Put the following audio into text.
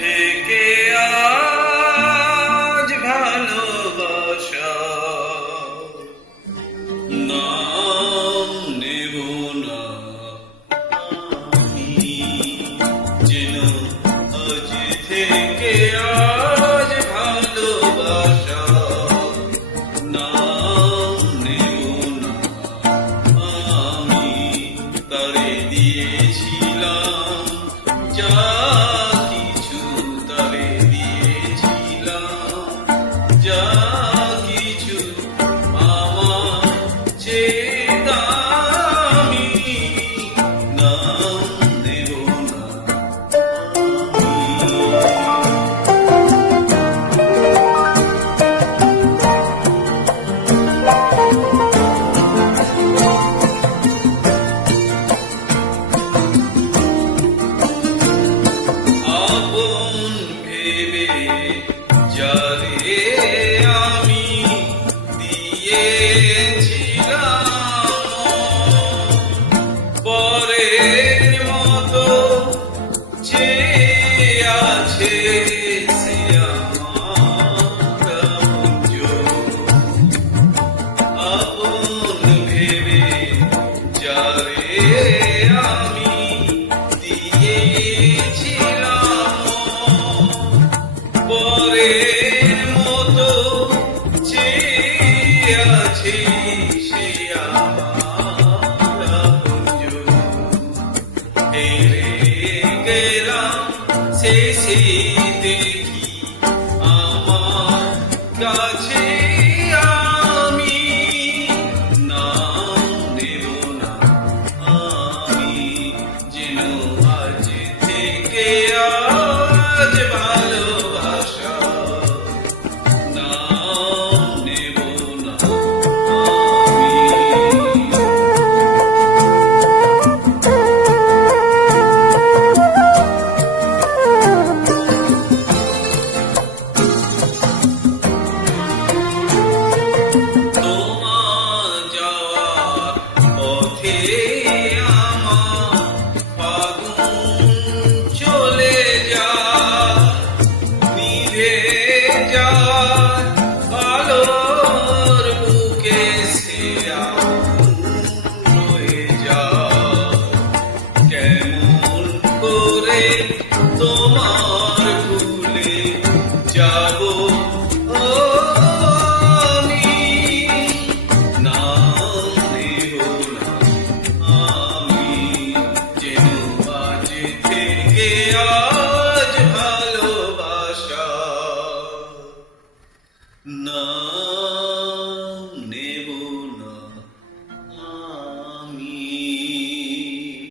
থেকে আজ ভালোবাসা নাম নেব না আমি, যেন আজ থেকে আজ ভালোবাসা নাম নেব না আমি, তারে দিয়েছিলাম যা কিছু, তারে দিয়েছিলাম যা কিছু আমার চেয়ে দামি, নাম দেব না আপন ভেবে যারে আমি দিয়েছিলাম, পরের মতো চেয়ে আছে সে আমার আপনজন। আপন ভেবে যারে আমি দিয়েছিলাম, পরের মতো চেয়ে আছে সে আমার আপনজন। হেরে গেলাম শেষে দেখি আমার কাছে আমি, নাম নেব না আমি, যেন আজ থেকে আজ ভালোবাসা নাম নেব না আমি। তোমার যাওয়ার পথে আমার ফাগুন চলে যায়, নিভে যায় আলোর বুকে সে আগুন রয়ে যায়। কেমন করে তোমার ভুলে যাব আমি, নাম নেব না আমি, যেন আজ থেকে আজ ভালোবাসা না